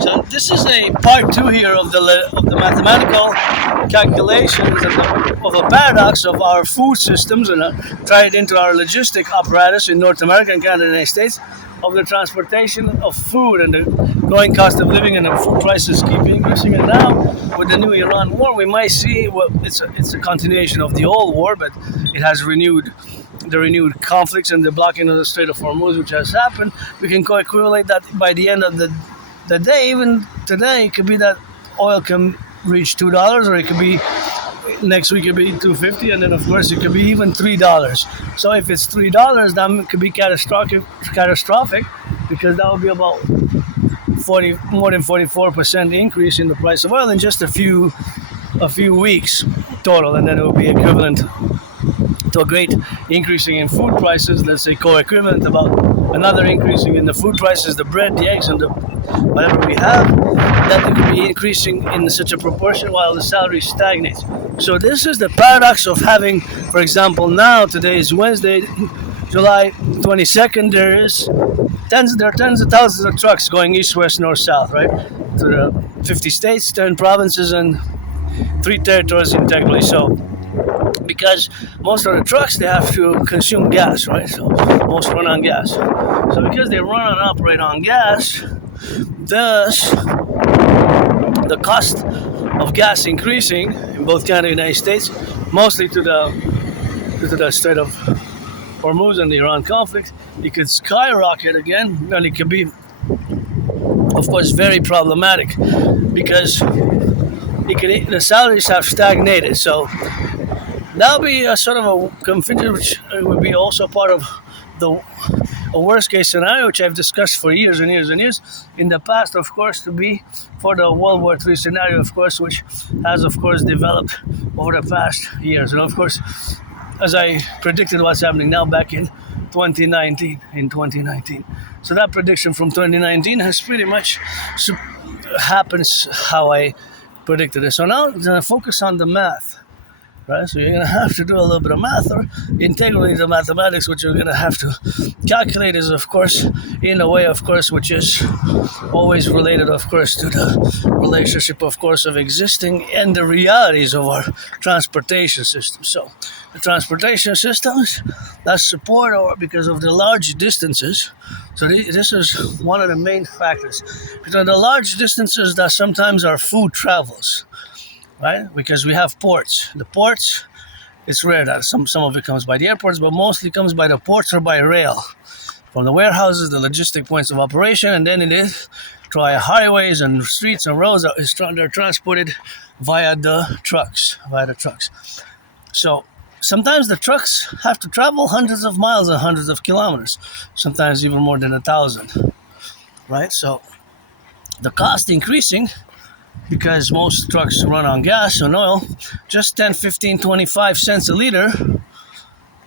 So this is a part two here of the mathematical calculations of a paradox of our food systems, and try it into our logistic apparatus in North America and Canada and the United States, of the transportation of food and the growing cost of living and the food prices keep increasing. And now with the new Iran war, we might see, well, it's a continuation of the old war, but it has renewed conflicts and the blocking of the Strait of Hormuz, which has happened. We can co-equate that by the end of the day. Even today, it could be that oil can reach $2, or it could be next week it could be $2.50, and then of course it could be even $3. So if it's $3, then it could be catastrophic, because that would be about more than 44% increase in the price of oil in just a few weeks total, and then it will be equivalent to a great increasing in food prices. Let's say co-equivalent about another increasing in the food prices, the bread, the eggs, and the whatever we have, that it could be increasing in such a proportion while the salary stagnates. So this is the paradox of having, for example, now today is Wednesday, July 22nd. There are tens of thousands of trucks going east, west, north, south, right, to the 50 states, 10 provinces, and 3 territories integrally. So because most of the trucks, they have to consume gas, right? So most run on gas. So because they run and operate on gas, thus the cost of gas increasing in both Canada and the United States, mostly to the Strait of Hormuz and the Iran conflict, it could skyrocket again, and it could be, of course, very problematic, because the salaries have stagnated. So that'll be a sort of a contingent, which would be also part of a worst case scenario, which I've discussed for years and years and years in the past, of course, to be for the World War III scenario, of course, which has, of course, developed over the past years. And of course, as I predicted what's happening now back in 2019. So that prediction from 2019 has pretty much happens how I predicted it. So now I'm going to focus on the math. Right, so you're going to have to do a little bit of math, or integrally the mathematics, which you're going to have to calculate is, of course, in a way, of course, which is always related, of course, to the relationship, of course, of existing and the realities of our transportation system. So the transportation systems that support, or because of the large distances, so this is one of the main factors. Because the large distances that sometimes our food travels, right? Because we have ports. The ports, it's rare that some of it comes by the airports, but mostly comes by the ports or by rail. From the warehouses, the logistic points of operation, and then it is via highways and streets and roads they're transported via the trucks. So sometimes the trucks have to travel hundreds of miles and hundreds of kilometers, sometimes even more than 1,000, right? So the cost increasing, because most trucks run on gas and oil, just 10, 15, 25 cents a liter.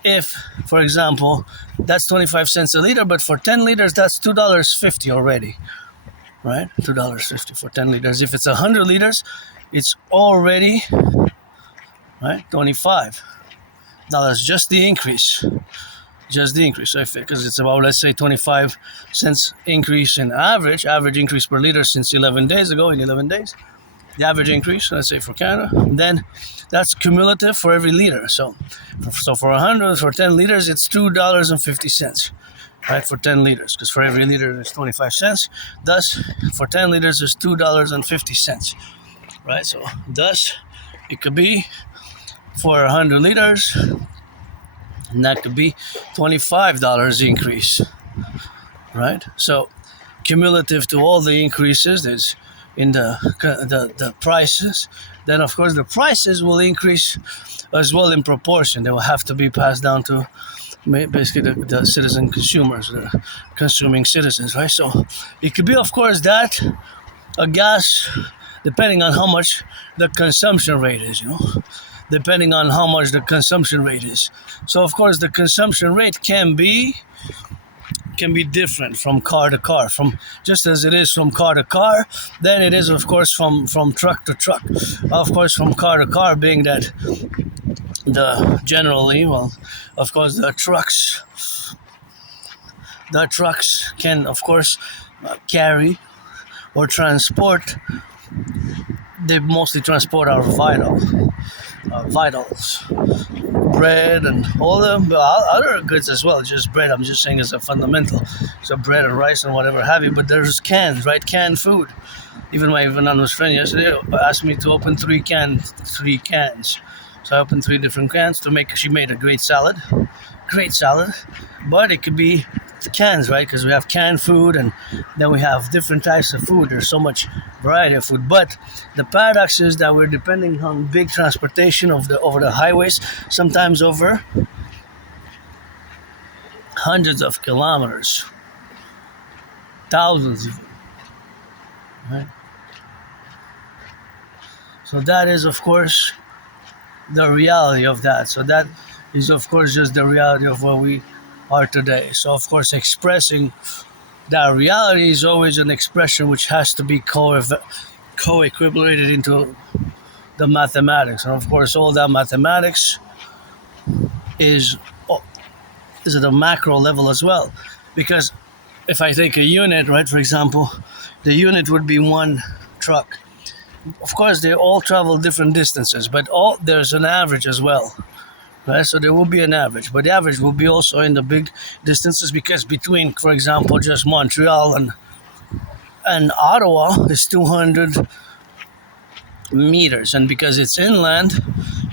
If, for example, that's 25 cents a liter, but for 10 liters, that's $2.50 already, right? $2.50 for 10 liters. If it's 100 liters, it's already, right, $25. Just the increase. Because it's about, let's say, 25 cents increase in average increase per liter since 11 days ago, in 11 days. The average increase, let's say for Canada, then that's cumulative for every liter. So for 100, for 10 liters, it's $2.50, right, for 10 liters, because for every liter there's 25 cents. Thus, for 10 liters, there's $2.50, right? So thus, it could be for 100 liters, and that could be $25 increase, right? So cumulative to all the increases, there's in the prices, then of course the prices will increase as well in proportion. They will have to be passed down to basically the citizen consumers, the consuming citizens, right? So it could be, of course, that a gas, depending on how much the consumption rate is, depending on how much the consumption rate is. So of course the consumption rate can be different from car to car, from just as it is from car to car, then it is, of course, from truck to truck. Of course, from car to car, being that the trucks can, of course, carry or transport, they mostly transport our vitals, bread and all the other goods as well. Just bread, I'm just saying, is a fundamental. So bread and rice and whatever have you. But there's cans, right? Canned food. Even my anonymous friend yesterday asked me to open three cans. So I opened 3 different cans to make. She made a great salad, but it could be cans, right? Because we have canned food, and then we have different types of food. There's so much variety of food. But the paradox is that we're depending on big transportation over the highways, sometimes over hundreds of kilometers, thousands even, right? So that is, of course, the reality of that. So that is, of course, just the reality of where we are today. So, of course, expressing that reality is always an expression which has to be co-equivalated into the mathematics. And, of course, all that mathematics is at a macro level as well. Because if I take a unit, right, for example, the unit would be one truck. Of course, they all travel different distances, but there's an average as well, right? So there will be an average, but the average will be also in the big distances, because between, for example, just Montreal and Ottawa is 200 meters, and because it's inland,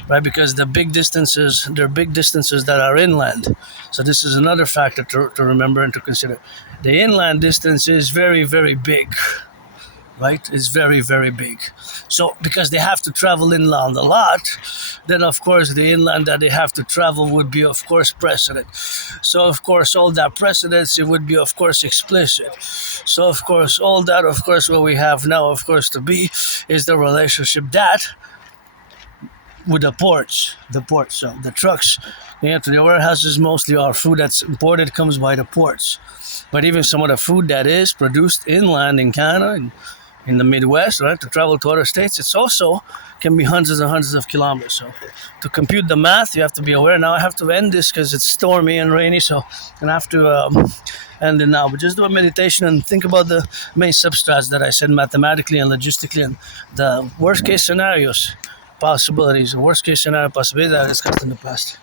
right? Because there are big distances that are inland. So this is another factor to remember and to consider. The inland distance is very, very big. Right? It's very, very big. So because they have to travel inland a lot, then of course the inland that they have to travel would be, of course, precedent. So of course all that precedence, it would be, of course, explicit. So of course all that, of course, what we have now, of course, to be is the relationship that with the ports. So the trucks, the warehouses, mostly our food that's imported comes by the ports. But even some of the food that is produced inland in Canada, in the Midwest, right, to travel to other states, it's also can be hundreds and hundreds of kilometers. So to compute the math, you have to be aware. Now I have to end this because it's stormy and rainy, so I'm gonna have to end it now. But just do a meditation and think about the main substrats that I said mathematically and logistically, and the worst case scenarios, possibilities, the worst case scenario possibilities that I discussed in the past.